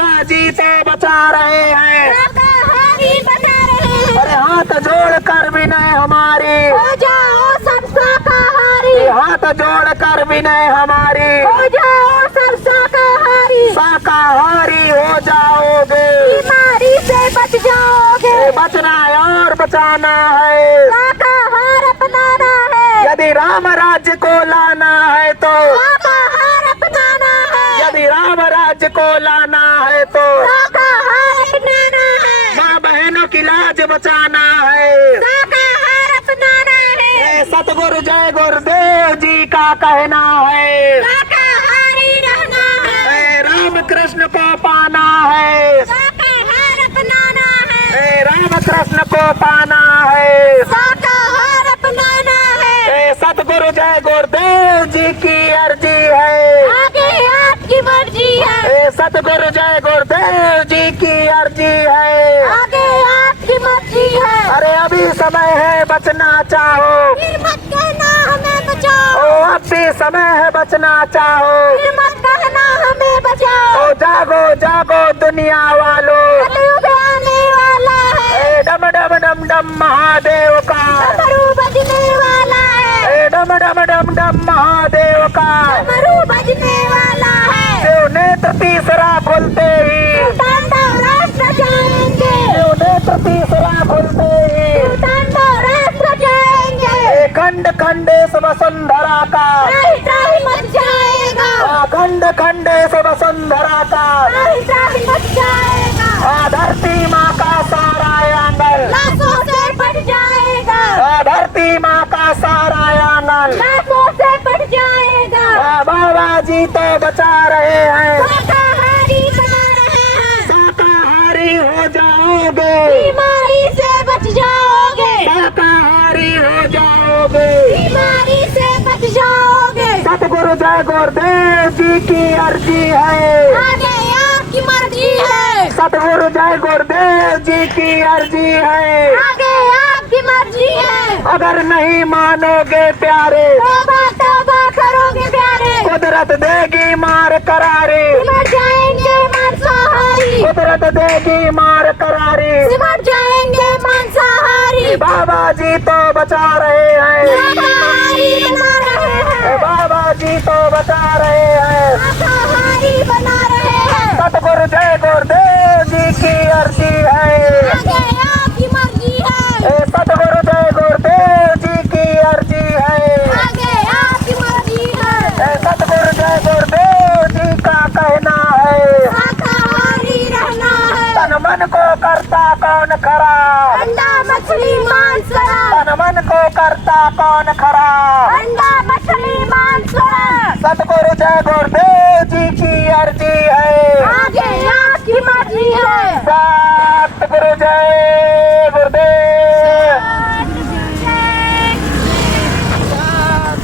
बाबा जी तो बचा रहे हैं, शाकाहारी बना रहे हैं। अरे हाथ जोड़ कर विनय हमारी, हो जाओ सब शाकाहारी, हाथ जोड़ कर विनय हमारी, हो जाओ सब शाकाहारी, शाकाहारी हो जाओगे, बीमारी से बच जाओगे। बचना है और बचाना है, शाकाहार अपनाना है, यदि राम राज्य को लाना है तो, शाकाहार अपनाना है, यदि राम राज्य को लाना है तो, शाकाहार अपनाना है, माँ बहनों की लाज बचाना है। शाकाहार अपनाना है, सतगुरु जय गुरुदेव जी का कहना है, शाकाहारी रहना है, राम कृष्ण को पाना है, शाकाहार अपनाना है, राम कृष्ण को पाना है, शाकाहार अपनाना है। सतगुरु जय गुरुदेव जी की अर्जी है, आगे आपकी मर्जी है, सतगुरु जय गुरुदेव जी की अर्जी है, आगे आपकी मर्जी है। अरे अभी समय है बचना चाहो, फिर मत कहना हमें बचाओ, ओ अब भी समय है बचना चाहो, फिर मत कहना हमें बचाओ। ओ जागो जागो दुनिया वालों, कलयुग आने वाला है, डम डम डम डम महादेव का, डमरू बजने वाला है, डम डम डम डम महादेव का, डमरू बजने वाला है। शिव नेत्र तीसरा खुलते ही, तांडव राष्ट्र जाएंगे, शिव नेत्र तीसरा खुलते ही, तांडव राष्ट्र जाएंगे। खंड खंडेश वसुंधरा का, त्राहि त्राहि मच जाएगा, खंड खंडेश वसुंधरा का, त्राहि त्राहि मच जाएगा। धरती माँ का सारा आंगन, लाशों से बढ़ जाएगा, धरती माँ का सारा आंगन, लाशों से बढ़ जाएगा। बाबा जी तो बचा रहे हैं, शाकाहारी बना रहे हैं, शाकाहारी हो जाओगे, बीमारी से बच जाओगे, शाकाहारी हो जाओगे, बीमारी से बच जाओगे। सतगुरु जय गुरुदेव जी की अर्जी है, आगे आपकी मर्जी है, सतगुरु जय गुरुदेव जी की अर्जी है, आगे आपकी मर्जी है। अगर नहीं मानोगे प्यारे, तौबा तौबा करोगे प्यारे, कुदरत देगी मार करारी, सिमट जाएंगे मांसाहारी, कुदरत देगी मार करारी, सिमट जाएंगे मांसाहारी। बाबा जी तो बचा रहे हैं, शाकाहारी बना रहे हैं, बाबा जी तो बचा रहे हैं, शाकाहारी बना रहे हैं। सतगुरु जय गुरुदेव जी की अर्जी है, आगे आपकी मर्जी है, सतगुरु जय गुरुदेव जी की अर्जी है, आगे आपकी मर्जी है। सतगुरु जय गुरुदेव जी का कहना है, शाकाहारी रहना है, तन मन को करता कौन खरा, अंडा मछली मांस शराब, तन मन को करता कौन खरा, अंडा मछली मांस शराब। सतगुरु जय गुरुदेव जी की अर्जी है, आगे आपकी मर्जी है। सतगुरु जय गुरुदेव,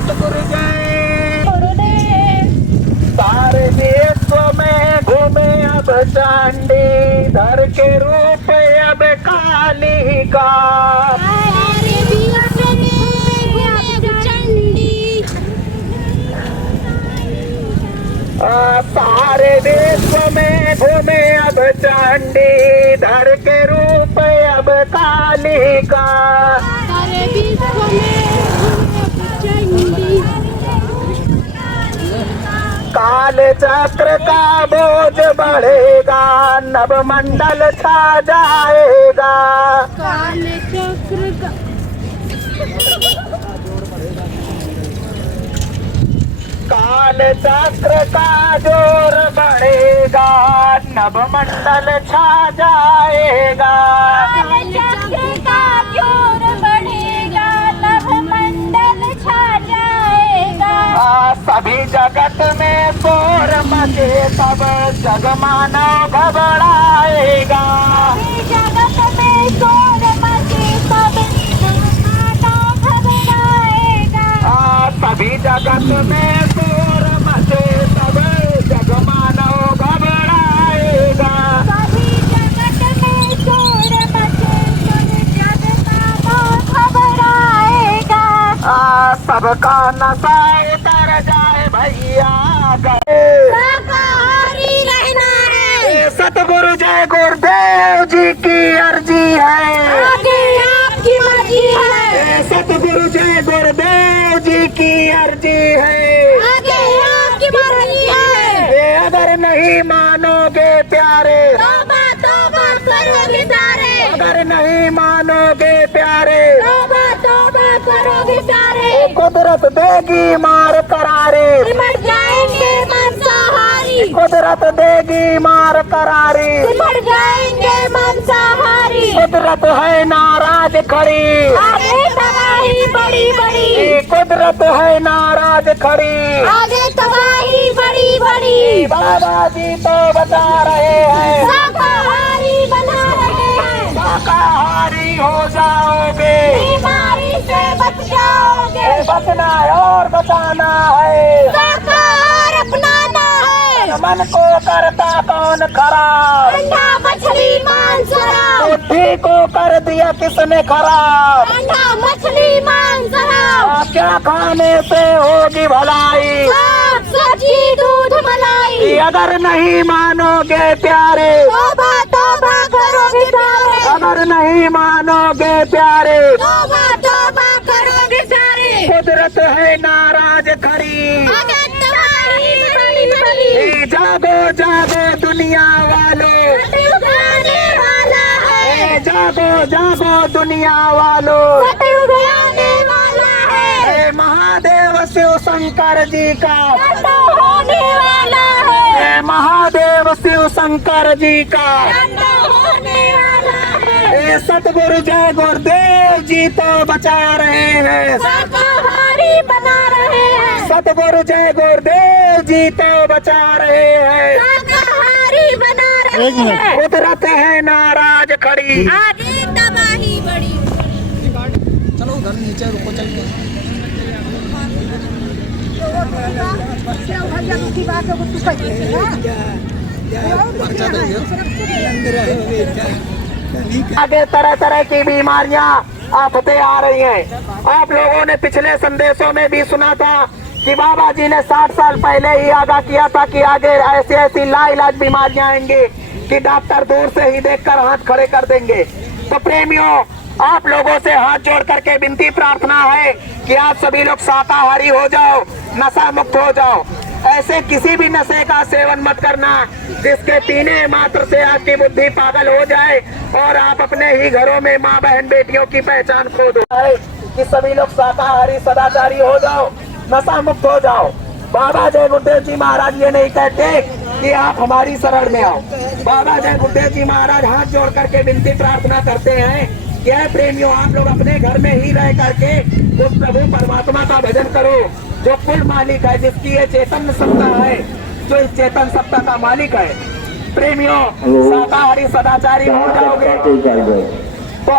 सतगुरु जय गुरुदेव, सारे विश्व में घूमे अब चांडी, धर के रूप अब काली का, सारे विश्व में अब चंडी, सारे विश्व में घूमे अब चांडी, धर के रूप अब काली का, सारे विश्व में अब चंडी, काल चक्र का बोझ बढ़ेगा, नवमंडल छा जाएगा, काल चक्र का काल चक्र का जोर बढ़ेगा, नवमंडल छा जाएगा, काल चक्र का जोर बढ़ेगा, नवमंडल छा जाएगा। सभी जगत में शोर मचे तब जग मानव घबराएगा, जगत में शोर मचे तब मानव घबराएगा, सभी जगत में शोर मचे तब जग मानव घबराएगा, सभी जगत में शोर मचे तब जग मानव घबराएगा। सबका नशा उतर जाए भैया गए, शाकाहारी रहना है, सत जय गुरुदेव जी की अर्जी है, आगे आपकी मर्जी है, सतगुरु जय गुरुदेव जी की अर्जी है, आगे आपकी मर्जी है। ये अगर नहीं मानोगे प्यारे, तौबा तौबा करोगे सारे, अगर नहीं मानोगे प्यारे, तौबा तौबा करोगे सारे, कुदरत देगी मार करारे, सिमट जाएंगे मांसाहारी, कुदरत देगी मार करारे, सिमट जाएंगे मांसाहारी, कुदरत है नाराज खड़ी, आगे तबाही बड़ी बड़ी, कुदरत है नाराज खड़ी, आगे तबाही बड़ी बड़ी, बाबा जी तो बता रहे हैं, शाकाहारी बना रहे हैं, शाकाहारी हो जाओगे, बीमारी से बच जाओगे, बचना है और बचाना है, शाकाहार अपनाना है, मन को करता कौन खराब, अंडा मछली मांस शराब, बुद्धि को कर दिया किसने खराब, अंडा मछली मांस शराब, क्या खाने से होगी भलाई, साग सब्जी दूध मलाई, कि अगर नहीं मानोगे प्यारे, तौबा तौबा करोगे सारे, अगर नहीं मानोगे प्यारे, तौबा तौबा करोगे सारे, कुदरत है नाराज खड़ी, आगे तबाही बड़ी बड़ी, जागो जागो दुनिया वालों, सतयुग आने वाला है, जागो जागो दुनिया वालों, सतयुग आने वाला है, महादेव शिव शंकर जी का, ठंडा होने वाला है, महादेव शिव शंकर जी का, ठंडा होने वाला है, सतगुरु जय गुरुदेव जी तो बचा रहे हैं, शाकाहारी बना रहे हैं, सतगुरु जय गुरुदेव जी तो बचा रहे हैं, शाकाहारी बना रहे हैं, कुदरत है नाराज खड़ी, आगे तबाही बड़ी। चलो उधर नीचे रुको, चलिए। पर्चा आगे तरह तरह की बीमारियां आफतें आ रही हैं। आप लोगों ने पिछले संदेशों में भी सुना था कि बाबा जी ने 60 साल पहले ही आगाह किया था कि आगे ऐसी ऐसी लाइलाज बीमारियां आएंगी कि डॉक्टर दूर से ही देखकर हाथ खड़े कर देंगे। तो प्रेमियों, आप लोगों से हाथ जोड़ करके विनती प्रार्थना है कि आप सभी लोग शाकाहारी हो जाओ, नशा मुक्त हो जाओ। ऐसे किसी भी नशे का सेवन मत करना जिसके पीने मात्र से आपकी बुद्धि पागल हो जाए और आप अपने ही घरों में माँ बहन बेटियों की पहचान खो दो। कि सभी लोग शाकाहारी सदाचारी हो जाओ, नशा मुक्त हो जाओ। बाबा जय गुरुदेव जी महाराज ये नहीं कहते कि आप हमारी शरण में आओ। बाबा जय गुरुदेव जी महाराज हाथ जोड़ करके विनती प्रार्थना करते हैं कि ऐ प्रेमियों, आप लोग अपने घर में ही रह करके उस प्रभु परमात्मा का भजन करो जो कुल मालिक है, जिसकी ये चेतन सत्ता है, जो इस चेतन सत्ता का मालिक है। प्रेमियों, शाकाहारी सदाचारी हो जाओगे तो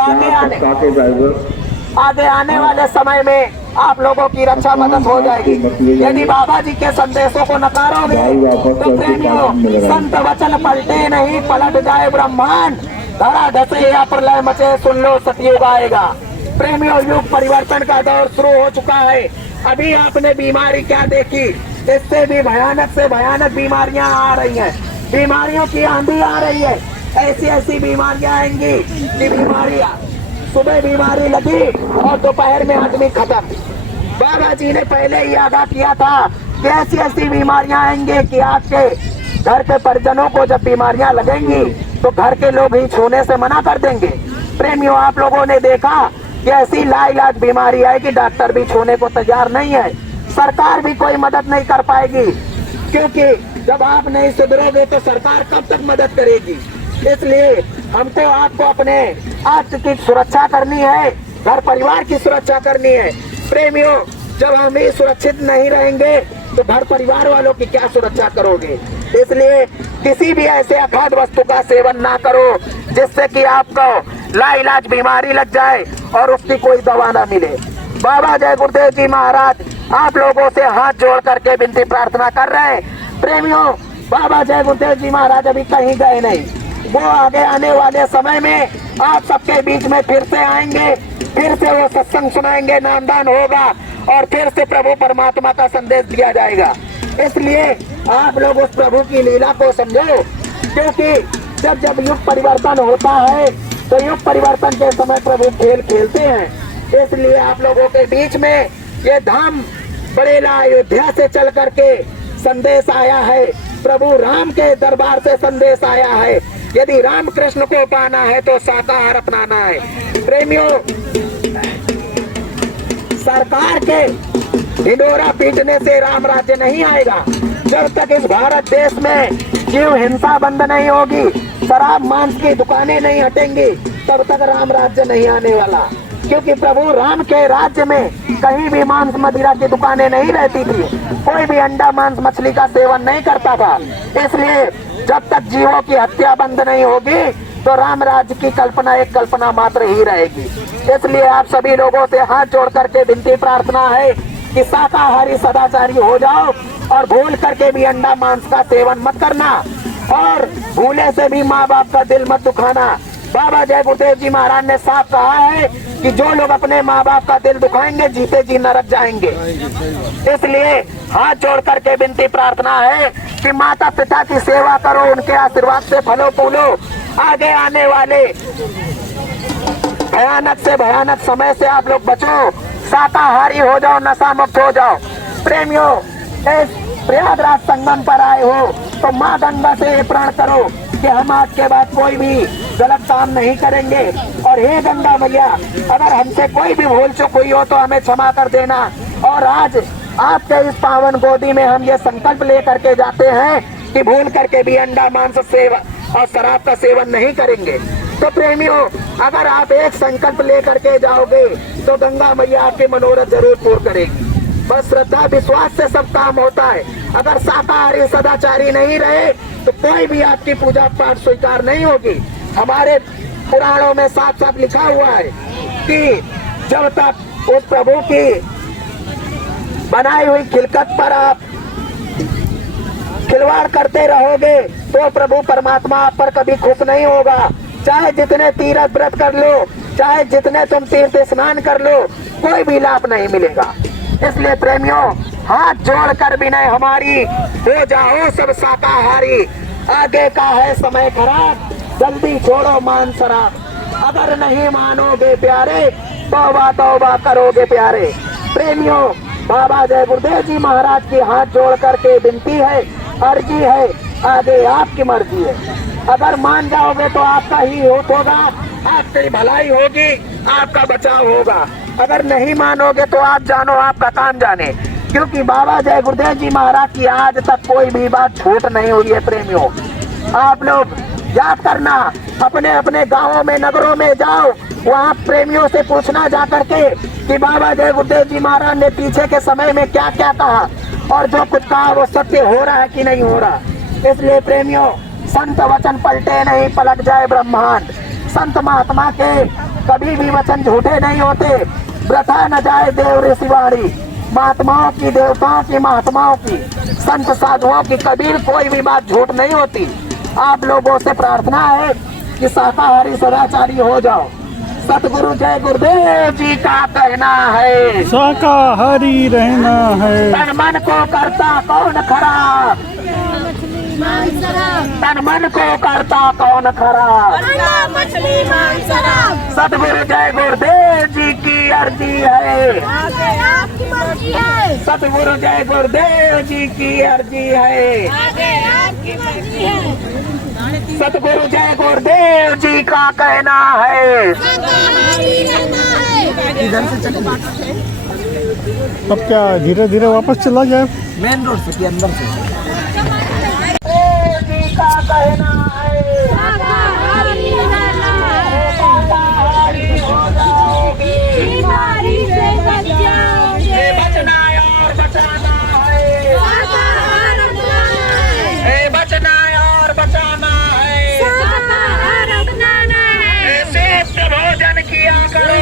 आगे आने वाले समय में आप लोगों की रक्षा मदद हो जाएगी। यदि बाबा जी के संदेशों को नकारोगे तो प्रेमियों, संत वचन पलटे नहीं, पलट जाए ब्रह्मांड, धरा धसे या प्रलय मचे, सुन लो सतयुग आएगा। प्रेमियों, युग परिवर्तन का दौर शुरू हो चुका है। अभी आपने बीमारी क्या देखी, इससे भी भयानक से भयानक बीमारियां आ रही हैं। बीमारियों की आंधी आ रही है। ऐसी ऐसी बीमारियां आएंगी कि बीमारियां सुबह बीमारी लगी और दोपहर में आदमी खत्म। बाबा जी ने पहले ही आगाह किया था कि ऐसी ऐसी बीमारियां आएंगी कि आपके घर के परिजनों को जब बीमारियां लगेंगी तो घर के लोग ही छूने से मना कर देंगे। प्रेमियों, आप लोगों ने देखा कि ऐसी लाइलाज बीमारी है कि डॉक्टर भी छूने को तैयार नहीं है, सरकार भी कोई मदद नहीं कर पाएगी, क्योंकि जब आप नहीं सुधरोगे तो सरकार कब तक मदद करेगी। इसलिए हमको आपको अपने आत्म की सुरक्षा करनी है, घर परिवार की सुरक्षा करनी है। प्रेमियों, जब हम ही सुरक्षित नहीं रहेंगे तो घर परिवार वालों की क्या सुरक्षा करोगे। इसलिए किसी भी ऐसे अखाद्य वस्तु का सेवन ना करो जिससे कि आपको लाइलाज बीमारी लग जाए और उसकी कोई दवा ना मिले। बाबा जय गुरुदेव जी महाराज आप लोगों से हाथ जोड़ करके विनती प्रार्थना कर रहे हैं। प्रेमियों, बाबा जय गुरुदेव जी महाराज अभी कहीं गए नहीं, वो आगे आने वाले समय में आप सबके बीच में फिर से आएंगे, फिर से वो सत्संग सुनाएंगे, नामदान होगा और फिर से प्रभु परमात्मा का संदेश दिया जाएगा। इसलिए आप लोग उस प्रभु की लीला को समझो, क्योंकि जब जब युग परिवर्तन होता है तो युग परिवर्तन के समय प्रभु खेल खेलते हैं। इसलिए आप लोगों के बीच में ये धाम बड़ेला अयोध्या से चल करके संदेश आया है, प्रभु राम के दरबार से संदेश आया है। यदि राम कृष्ण को पाना है तो शाकाहार अपनाना है। प्रेमियों, सरकार के ढिंढोरा पीटने से राम राज्य नहीं आएगा। जब तक इस भारत देश में जीव हिंसा बंद नहीं होगी, शराब मांस की दुकानें नहीं हटेंगी, तब तक राम राज्य नहीं आने वाला। क्योंकि प्रभु राम के राज्य में कहीं भी मांस मदिरा की दुकानें नहीं रहती थी, कोई भी अंडा मांस मछली का सेवन नहीं करता था। इसलिए जब तक जीवों की हत्या बंद नहीं होगी तो राम राज्य की कल्पना एक कल्पना मात्र ही रहेगी। इसलिए आप सभी लोगों से हाथ जोड़ करके विनती प्रार्थना है कि शाकाहारी सदाचारी हो जाओ और भूल करके भी अंडा मांस का सेवन मत करना और भूले से भी माँ बाप का दिल मत दुखाना। बाबा जय गुरुदेव जी महाराज ने साफ कहा है कि जो लोग अपने माँ बाप का दिल दुखाएंगे जीते जी नरक जाएंगे। इसलिए हाथ जोड़ करके विनती प्रार्थना है कि माता पिता की सेवा करो, उनके आशीर्वाद से फलो फूलो। आगे आने वाले भयानक से भयानक समय से आप लोग बचो, शाकाहारी हो जाओ, नशा मुक्त हो जाओ। प्रेमियों, इस प्रयागराज संगम पर आए हो तो माँ गंगा से ये प्रण करो कि हम आज के बाद कोई भी गलत काम नहीं करेंगे। और हे गंगा मैया, अगर हमसे कोई भी भूल चूक हुई हो तो हमें क्षमा कर देना। और आज आपके इस पावन गोदी में हम ये संकल्प लेकर के जाते हैं कि भूल करके भी अंडा मांस सेवन और शराब का सेवन नहीं करेंगे। तो प्रेमियों, अगर आप एक संकल्प लेकर के जाओगे तो गंगा मैया आपके मनोरथ जरूर पूर्ण करेगी। बस श्रद्धा विश्वास से सब काम होता है। अगर शाकाहारी सदाचारी नहीं रहे तो कोई भी आपकी पूजा पाठ स्वीकार नहीं होगी। हमारे पुराणों में साफ साफ लिखा हुआ है कि जब तक उस प्रभु की बनाई हुई खिलकत पर आप खिलवाड़ करते रहोगे तो प्रभु परमात्मा आप पर कभी खुश नहीं होगा। चाहे जितने तीर्थ व्रत कर लो, चाहे जितने तुम तीर्थ स्नान कर लो, कोई भी लाभ नहीं मिलेगा। इसलिए प्रेमियों, हाथ जोड़कर विनय हमारी, हो जाओ सब शाकाहारी। आगे का है समय खराब, जल्दी छोड़ो मान शराब। अगर नहीं मानोगे प्यारे, तौबा तौबा करोगे प्यारे। प्रेमियों, बाबा जय गुरुदेव जी महाराज की हाथ जोड़ करके विनती है, अर्जी है, आगे आपकी मर्जी है। अगर मान जाओगे तो आपका ही होत होगा, आपकी भलाई होगी, आपका बचाव होगा। अगर नहीं मानोगे तो आप जानो आपका काम जाने। क्योंकि बाबा जय गुरुदेव जी महाराज की आज तक कोई भी बात झूठ नहीं हुई है। प्रेमियों, आप लोग याद करना, अपने अपने गांवों में नगरों में जाओ, वहाँ प्रेमियों से पूछना जा करके कि बाबा जय गुरुदेव जी महाराज ने पीछे के समय में क्या क्या कहा और जो कुछ कहा वो सत्य हो रहा है कि नहीं हो रहा। इसलिए प्रेमियों, संत वचन पलटे नहीं, पलट जाए ब्रह्मांड। संत महात्मा के कभी भी वचन झूठे नहीं होते। वृथा न जाए देव ऋषि वाणी, महात्माओं की, देवताओं की, महात्माओं की, संत साधुओं की कभी कोई भी बात झूठ नहीं होती। आप लोगों से प्रार्थना है कि शाकाहारी सदाचारी हो जाओ। सतगुरु जय गुरुदेव जी का कहना है, शाकाहारी रहना है। तन मन को करता कौन खराब, तन मन को करता कौन खराब। मछली मांस शराब, सतगुरु जय गुरुदेव जी की अर्जी है, आगे आपकी मर्जी है। सतगुरु जय गुरुदेव जी की अर्जी है, आगे आपकी मर्जी है। सतगुरु जय गुरुदेव जी का कहना है। शाकाहारी रहना है। इधर से चले, अब क्या धीरे धीरे वापस चला जाए? मेन रोड से कि अंदर से? जी का कहना है, शाकाहारी रहना है। शाकाहारी हो जाओगी, बीमारी से बच जाओगे। बचना और बचाना है, शाकाहार अपनाना है। बचना और बचाना है। शाकाहार अपनाना है। शुद्ध भोजन किया करो,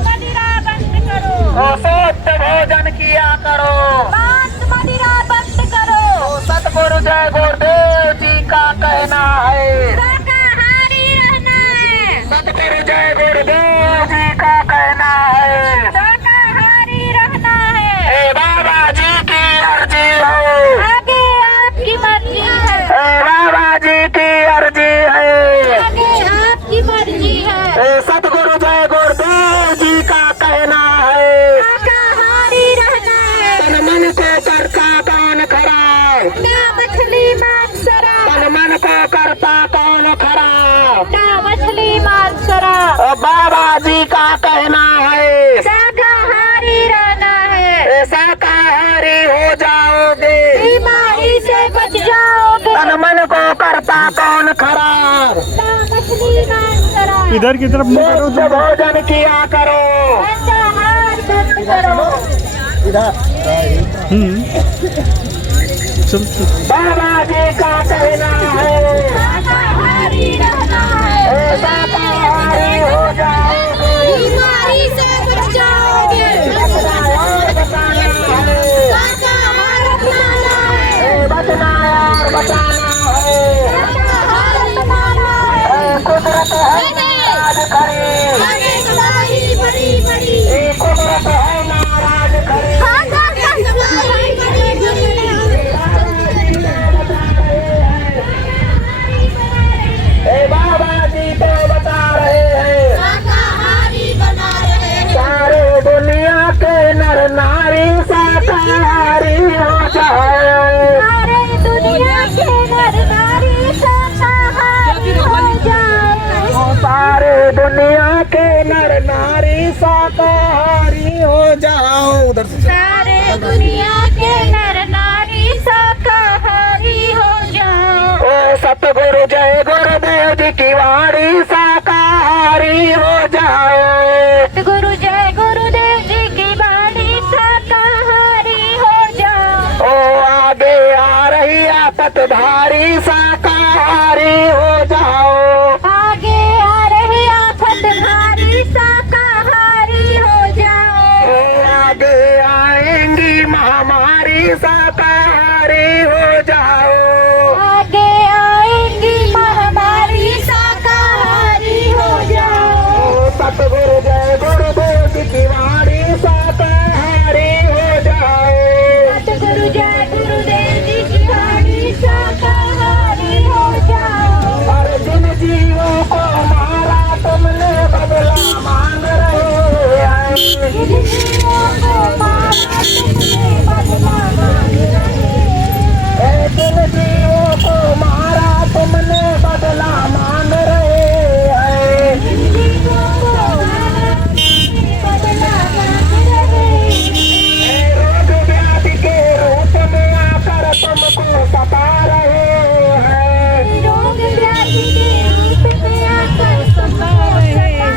मदिरा बंद करो। शुद्ध भोजन किया करो। मांस मदिरा बंद करो। सतगुरु जय गुरुदेव जी का कहना है, शाकाहारी रहना है। सतगुरु जय गुरुदेव जी का कहना है। शाकाहारी रहना है। हे बाबा जी की अर्जी है, आगे आपकी मर्जी है। हे बाबा जी की अर्जी जी का कहना है शाकाहारी रहना है, शाकाहारी हो जाओगे, बीमारी से बच जाओगे, तन मन को करता कौन खराब, मछली मांस करा, इधर की तरफ मुंह करो शुद्ध भोजन किया करो। शाकाहार बंद करो, चल बाबा जी का कहना है शाकाहारी रहना है, शाकाहारी हो जाओगे, बीमारी से बच जाओगे, और बताना है, शाकाहार अपनाना है, बचना और बताना है, शाकाहार अपनाना है, कुदरत है नाराज करे, बड़ी बड़ी कुदरत है नाराज करे। बाबा जी तो बता रहे हैं सारे दुनिया के नर नारी शाकाहारी हो जाए, सारे दुनिया के नर नारी शाकाहारी हो जाए, सारे दुनिया के नर नारी शाकाहारी हो जाओ। उधर से सारे दुनिया के नर नारी शाकाहारी हो जाओ, ओ सतगुरु जय गुरुदेव जी की वाणी शाकाहारी हो जाओ, गुरु जय गुरुदेव जी की वाणी शाकाहारी हो जाओ, ओ आगे आ रही आफत भारी शाकाहारी हो जाओ, आगे आ रही आफत भारी शाकाहारी हो जाओ, ओ आगे आएंगी महामारी शाकाहारी हो जाओ, आगे आएंगी महामारी शाकाहारी हो जाओ, ओ सतगुरु जय गुरुदेव जी की वाणी शाकाहारी हो जाओ, सतगुरु जय गुरुदेव जी की वाणी शाकाहारी हो जाओ, हर जिन जीवों को मारा तुमने बदला मांग रहे हैं, जिन जीवों को मारा तुमने बदला मांग रहे हैं, जिन जीवों को मारा तुमने बदला मांग रहे हैं, जिन जीवों को मारा तुमने बदला मांग रहे हैं, रोग व्याधि के रूप में आकर तुमको सता रहे हैं, रोग व्याधि के रूप में आकर सता रहे हैं,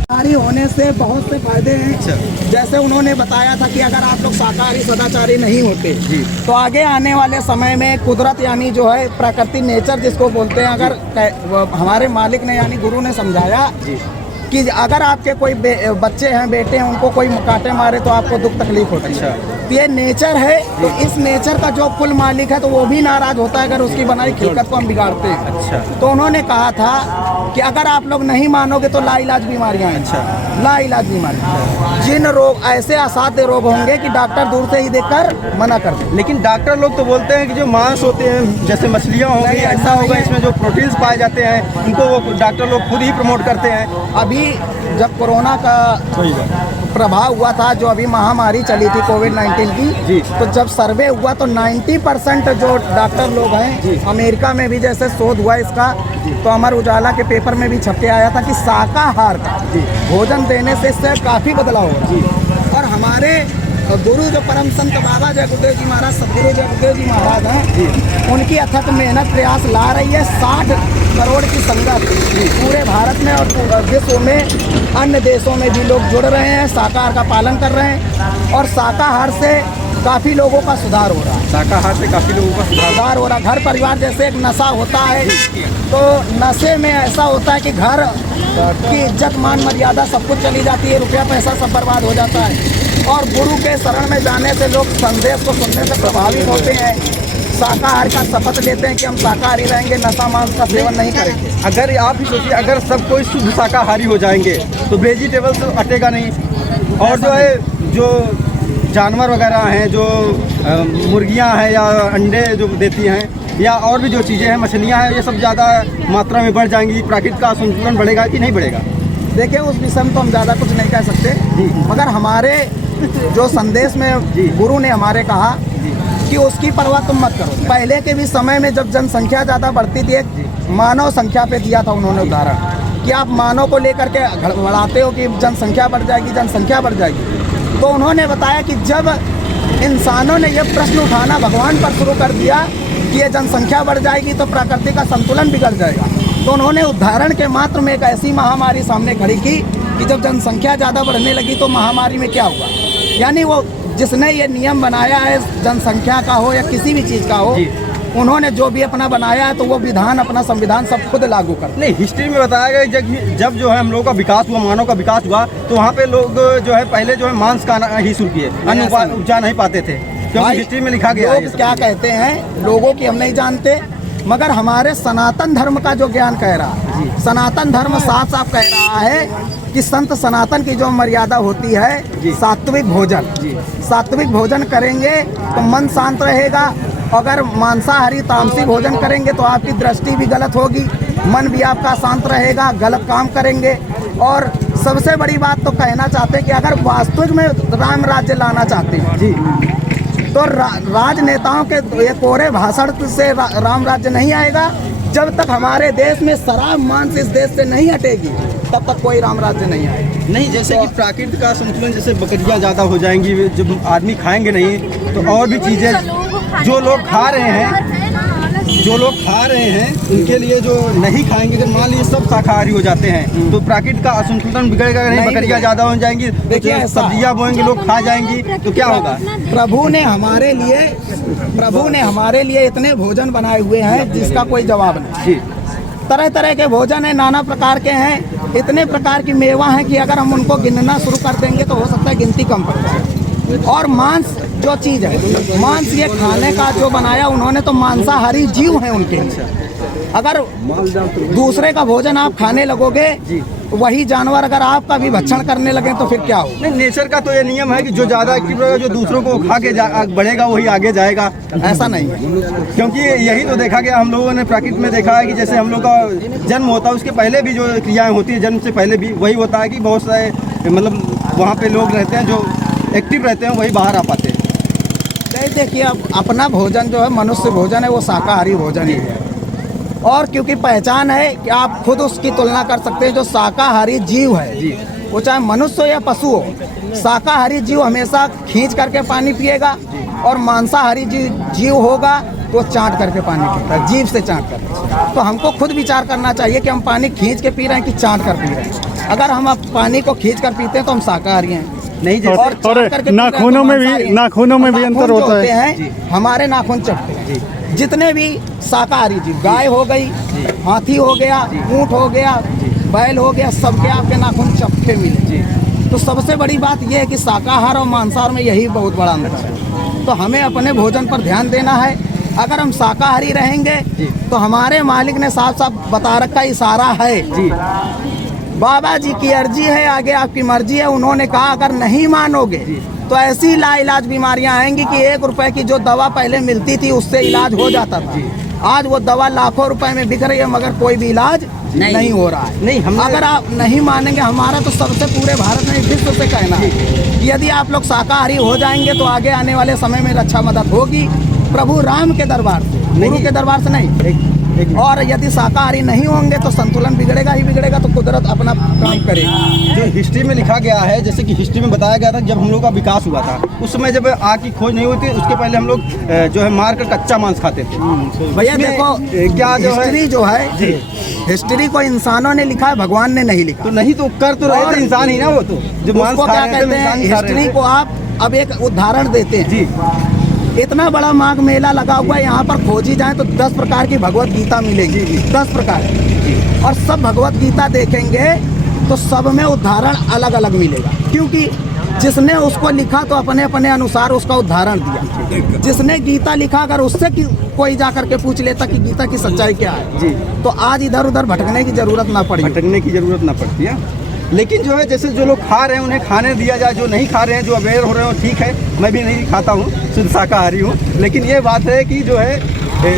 शाकाहारी होने से बहुत से फायदे हैं। जैसे उन्होंने बताया था कि अगर आप लोग शाकाहारी सदाचारी नहीं होते तो आगे आने वाले समय में कुदरत यानी जो है प्रकृति नेचर जिसको बोलते हैं, अगर हमारे मालिक ने यानी गुरु ने समझाया कि अगर आपके कोई बच्चे हैं बेटे हैं उनको कोई काटे मारे तो आपको दुख तकलीफ होती है। तो ये नेचर है, तो इस नेचर का जो कुल मालिक है तो वो भी नाराज होता है अगर उसकी बनाई खिलकत को हम बिगाड़ते हैं। तो उन्होंने कहा था कि अगर आप लोग नहीं मानोगे तो लाइलाज बीमारियां हैं, लाइलाज बीमारियां, जिन रोग ऐसे असाध्य रोग होंगे कि डॉक्टर दूर से ही देखकर मना कर दें। लेकिन डॉक्टर लोग तो बोलते हैं कि जो मांस होते हैं जैसे मछलियाँ हो गई, ऐसा होगा इसमें जो प्रोटीन्स पाए जाते हैं उनको वो डॉक्टर लोग खुद ही प्रमोट करते हैं। अभी जब कोरोना का प्रभाव हुआ था, जो अभी महामारी चली थी कोविड-19 की, तो जब सर्वे हुआ तो 90% जो डॉक्टर लोग हैं, अमेरिका में भी जैसे शोध हुआ इसका, तो अमर उजाला के पेपर में भी छप के आया था कि शाकाहार का भोजन देने से इससे काफ़ी बदलाव हो रहा है। और हमारे गुरु जो परम संत बाबा जय गुरुदेव जी महाराज, सदगुरु जय गुरुदेव जी महाराज हैं, उनकी अथक मेहनत प्रयास ला रही है 60 करोड़ की संगत पूरे भारत में और विश्व में अन्य देशों में भी लोग जुड़ रहे हैं, शाकाहार का पालन कर रहे हैं और शाकाहार से काफ़ी लोगों का सुधार हो रहा है। शाकाहार से काफ़ी लोगों का सुधार हो रहा है। घर परिवार जैसे एक नशा होता है, तो नशे में ऐसा होता है कि घर की इज्जत मान मर्यादा सब कुछ चली जाती है, रुपया पैसा सब बर्बाद हो जाता है। और गुरु के शरण में जाने से लोग संदेश को सुनने से प्रभावित होते हैं, शाकाहार का शपथ लेते हैं कि हम शाकाहारी रहेंगे, नशा मांस का सेवन नहीं करेंगे। अगर आप ही सोचिए, अगर सब कोई शुद्ध शाकाहारी हो जाएंगे तो वेजिटेबल्स तो अटेगा नहीं। और जो है जो जानवर वगैरह हैं, जो मुर्गियां हैं या अंडे जो देती हैं या और भी जो चीज़ें हैं, मछलियां हैं, ये सब ज़्यादा मात्रा में बढ़ जाएंगी। प्राकृतिक का संतुलन बढ़ेगा कि नहीं बढ़ेगा? देखिए उस विषय में तो हम ज़्यादा कुछ नहीं कह सकते, मगर हमारे जो संदेश में गुरु ने हमारे कहा कि उसकी परवाह तुम मत करो। पहले के भी समय में जब जनसंख्या ज़्यादा बढ़ती थी, एक मानव संख्या पे दिया था उन्होंने उदाहरण कि आप मानव को लेकर के बढ़ाते हो कि जनसंख्या बढ़ जाएगी, जनसंख्या बढ़ जाएगी। तो उन्होंने बताया कि जब इंसानों ने यह प्रश्न उठाना भगवान पर शुरू कर दिया कि ये जनसंख्या बढ़ जाएगी तो प्रकृति का संतुलन बिगड़ जाएगा, तो उन्होंने उदाहरण के मात्र में एक ऐसी महामारी सामने खड़ी की कि जब जनसंख्या ज़्यादा बढ़ने लगी तो महामारी में क्या हुआ। यानी वो जिसने ये नियम बनाया है जनसंख्या का हो या किसी भी चीज़ का हो, उन्होंने जो भी अपना बनाया है तो वो विधान, अपना संविधान सब खुद लागू कर। नहीं, हिस्ट्री में बताया गया जब जो है हम लोगों का विकास हुआ, मानव का विकास हुआ, तो वहाँ पे लोग जो है पहले जो है मांस खाना ही शुरू किए, अन्न उपजा नहीं पाते थे, क्योंकि हिस्ट्री में लिखा गया है। लोग क्या कहते हैं, लोगों की हम नहीं जानते, मगर हमारे सनातन धर्म का जो ज्ञान कह रहा है, सनातन धर्म साफ साफ कह रहा है कि संत सनातन की जो मर्यादा होती है सात्विक भोजन, सात्विक भोजन करेंगे तो मन शांत रहेगा। अगर मांसाहारी तामसी भोजन करेंगे तो आपकी दृष्टि भी गलत होगी, मन भी आपका शांत रहेगा, गलत काम करेंगे। और सबसे बड़ी बात तो कहना चाहते हैं कि अगर वास्तविक में राम राज्य लाना चाहते हैं तो राजनेताओं के ये कोरे भाषण से राम राज्य नहीं आएगा। जब तक हमारे देश में शराब मांस इस देश से नहीं हटेगी तब तक कोई राम राज्य नहीं आएगा। नहीं, जैसे कि प्राकृतिक का संतुलन, जैसे बकरियां ज़्यादा हो जाएंगी, जब आदमी खाएंगे नहीं तो और भी चीज़ें जो लोग खा रहे हैं उनके लिए जो नहीं खाएंगे, अगर मान लीजिए सब शाकाहारी हो जाते हैं तो प्राकृतिक का असंतुलन बिगड़ेगा नहीं, बकरियां ज़्यादा हो जाएंगी, देखिए सब्जियां बोएंगे लोग खा जाएंगी तो क्या होगा। प्रभु ने हमारे लिए इतने भोजन बनाए हुए हैं जिसका कोई जवाब नहीं। तरह तरह के भोजन है, नाना प्रकार के हैं, इतने प्रकार की मेवा हैं कि अगर हम उनको गिनना शुरू कर देंगे तो हो सकता है गिनती कम पड़ जाए। और मांस जो चीज़ है, मांस ये खाने का जो बनाया उन्होंने तो मांसाहारी जीव हैं उनके। अगर दूसरे का भोजन आप खाने लगोगे तो वही जानवर अगर आपका भी भक्षण करने लगे तो फिर क्या हो। नहीं, नेचर का तो ये नियम है कि जो ज़्यादा एक्टिव रहेगा, जो दूसरों को खा के बढ़ेगा वही आगे जाएगा। ऐसा नहीं है, क्योंकि यही तो देखा गया, हम लोगों ने प्रकृति में देखा है कि जैसे हम लोग का जन्म होता है उसके पहले भी जो क्रियाएं होती है, जन्म से पहले भी वही होता है कि बहुत सारे मतलब वहाँ पे लोग रहते हैं जो एक्टिव रहते हैं वही बाहर आ पाते हैं। देखिए अब अपना भोजन जो है मनुष्य भोजन है वो शाकाहारी भोजन ही है। और क्योंकि पहचान है कि आप खुद उसकी तुलना कर सकते हैं, जो शाकाहारी जीव है वो चाहे मनुष्य हो या पशु हो, शाकाहारी जीव हमेशा खींच करके पानी पिएगा और मांसाहारी जीव होगा तो चाट करके पानी पीता है, जीभ से चाट कर। तो हमको खुद विचार करना चाहिए कि हम पानी खींच के पी रहे हैं कि चाट कर पी रहे हैं। अगर हम पानी को खींच कर पीते हैं तो हम शाकाहारी हैं। नहीं, और नाखूनों में भी अंतर होता है। हमारे नाखून चपटे हैं। जितने भी शाकाहारी जीव, गाय हो गई, हाथी हो गया, ऊंट हो गया, बैल हो गया, सबके आपके नाखून चपटे मिले। तो सबसे बड़ी बात यह है कि शाकाहार और मांसाहार में यही बहुत बड़ा अंतर है। तो हमें अपने भोजन पर ध्यान देना है। अगर हम शाकाहारी रहेंगे तो हमारे मालिक ने साफ साफ बता रखा, इशारा है, बाबा जी की अर्जी है, आगे आपकी मर्जी है। उन्होंने कहा अगर नहीं मानोगे तो ऐसी लाइलाज बीमारियां आएंगी कि 1 रुपए की जो दवा पहले मिलती थी उससे इलाज हो जाता था, आज वो दवा लाखों रुपए में बिक रही है मगर कोई भी इलाज नहीं हो रहा है। नहीं, अगर आप नहीं मानेंगे, हमारा तो सबसे पूरे भारत में विश्व से कहना है कि यदि आप लोग शाकाहारी हो जाएंगे तो आगे आने वाले समय में रक्षा मदद होगी प्रभु राम के दरबार से, गुरु के दरबार से नहीं। और यदि शाकाहारी नहीं होंगे तो संतुलन बिगड़ेगा ही बिगड़ेगा, तो कुदरत अपना काम करेगी। जो हिस्ट्री में लिखा गया है, जैसे कि हिस्ट्री में बताया गया था जब हम लोग का विकास हुआ था उस समय जब आग की खोज नहीं हुई थी, उसके पहले हम लोग जो है मार कर कच्चा मांस खाते थे। भैया देखो क्या जो हिस्ट्री जो है, हिस्ट्री को इंसानों ने लिखा है, भगवान ने नहीं लिखा। तो नहीं तो कर तो रहे थे इंसान ही ना, वो तो जो मांस खा क्या कहते हैं, हिस्ट्री को आप अब एक उदाहरण देते हैं जी। इतना बड़ा माघ मेला लगा हुआ है, यहाँ पर खोजी जाए तो 10 प्रकार की भगवत गीता मिलेगी, 10 प्रकार। और सब भगवत गीता देखेंगे तो सब में उदाहरण अलग अलग मिलेगा, क्योंकि जिसने उसको लिखा तो अपने अपने अनुसार उसका उदाहरण दिया। जिसने गीता लिखा अगर उससे कोई जा करके पूछ लेता कि गीता की सच्चाई क्या है जी, तो आज इधर उधर भटकने की जरूरत ना पड़ती है। लेकिन जो है जैसे जो लोग खा रहे हैं उन्हें खाने दिया जाए, जो नहीं खा रहे हैं, जो अवेयर हो रहे हो, ठीक है, मैं भी नहीं खाता हूँ, शुद्ध शाकाहारी हूँ। लेकिन ये बात है कि जो है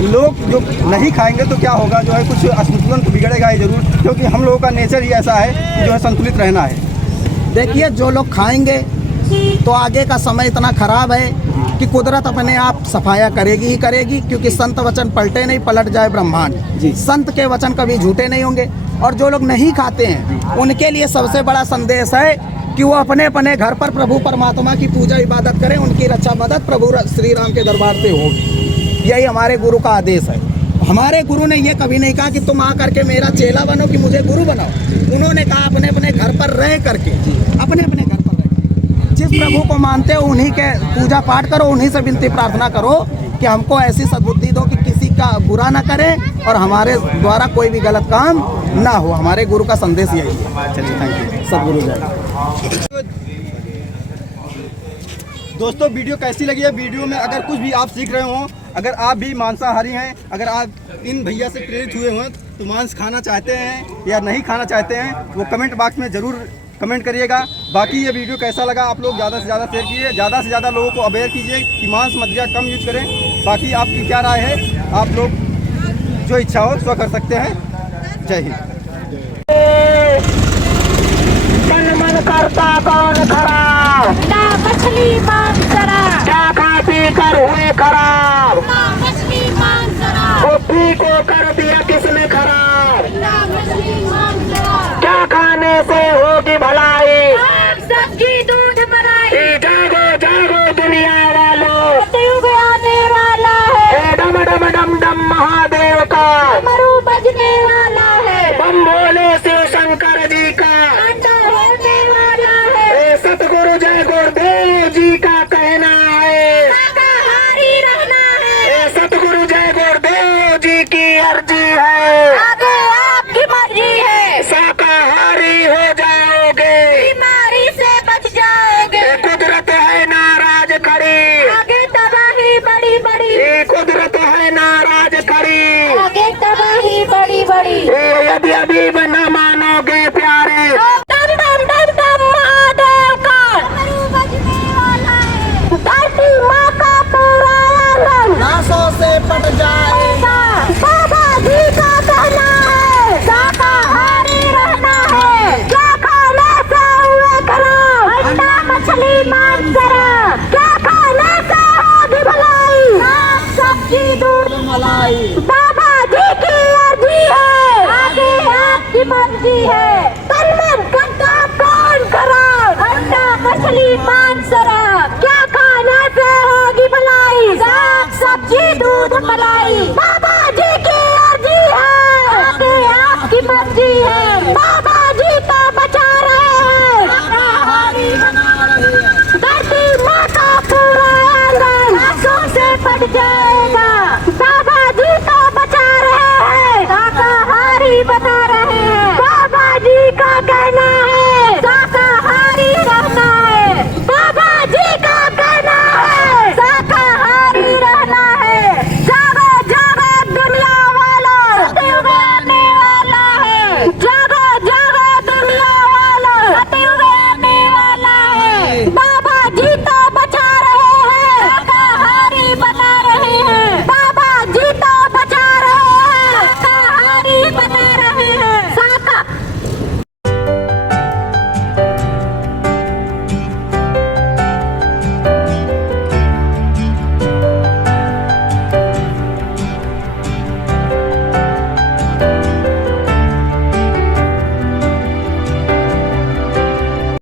लोग जो नहीं खाएंगे तो क्या होगा, जो है कुछ असंतुलन तो बिगड़ेगा ही जरूर, क्योंकि हम लोगों का नेचर ही ऐसा है कि जो है संतुलित रहना है। देखिए जो लोग खाएंगे तो आगे का समय इतना खराब है कि कुदरत अपने आप सफाया करेगी ही करेगी, क्योंकि संत वचन पलटे नहीं, पलट जाए ब्रह्मांड। संत के वचन कभी झूठे नहीं होंगे। और जो लोग नहीं खाते हैं उनके लिए सबसे बड़ा संदेश है कि वो अपने अपने घर पर प्रभु परमात्मा की पूजा इबादत करें, उनकी रक्षा मदद प्रभु श्री राम के दरबार से होगी। यही हमारे गुरु का आदेश है। हमारे गुरु ने ये कभी नहीं कहा कि तुम आकर के मेरा चेला बनो कि मुझे गुरु बनाओ। उन्होंने कहा अपने अपने घर पर रह करके, अपने अपने घर पर रह, जिस प्रभु को मानते हो उन्हीं के पूजा पाठ करो, उन्हीं से विनती प्रार्थना करो कि हमको ऐसी सद्बुद्धि दो कि किसी का बुरा ना करें और हमारे द्वारा कोई भी गलत काम ना हो। हमारे गुरु का संदेश यही है। चलिए, थैंक यू। सद्गुरु जय। दोस्तों, वीडियो कैसी लगी है? वीडियो में अगर कुछ भी आप सीख रहे हो, अगर आप भी मांसाहारी हैं, अगर आप इन भैया से प्रेरित हुए हो तो मांस खाना चाहते हैं या नहीं खाना चाहते हैं, वो कमेंट बॉक्स में ज़रूर कमेंट करिएगा। बाकी ये वीडियो कैसा लगा आप लोग ज़्यादा से ज़्यादा शेयर कीजिए, ज़्यादा से ज़्यादा लोगों को अवेयर कीजिए कि मांस मदिरा कम यूज करें। बाकी आपकी क्या राय है? आप लोग जो इच्छा हो सो कर सकते हैं। जय हिंद। मन करता कौन खराब, ना मछली मांस शराब, क्या खा पी कर हुए खराब, ना मछली मांस शराब, बुद्धि को कर दिया किसने खराब, ना मछली मांस शराब, क्या खाने से होगी भलाई, साग सब्जी दूध मलाई, जागो जागो दुनिया वालों, युग आने वाला है, डम डम डम डम महादेव का मरु बजने वाला है, बम भोले शिव शंकर जी का अंडा होने वाला है, सतगुरु जय गुरुदेव जी का कहना है, शाकाहारी रहना है, सतगुरु जय गुरुदेव जी की अर्जी है, आगे आपकी मर्जी है, शाकाहारी हो जाओगे, बीमारी से बच जाओगे, कुदरत है नाराज खड़ी, आगे तबाही बड़ी बड़ी, कुदरत है नाराज खड़ी, आगे तबाही बड़ी बड़ी, यदि अभी न मानोगे प्यारे, दम दम दम दम महादेव का मरु बजने वाला है, धरती माँ का पूरा आंगन नासों से पट जाएगा। बाबा जी का कहना है, शाकाहारी रहना है, क्या खाने से हुए खराब, अंडा मछली मांस शराब, क्या खाने से होगी भलाई, साग सब्जी दूध मलाई।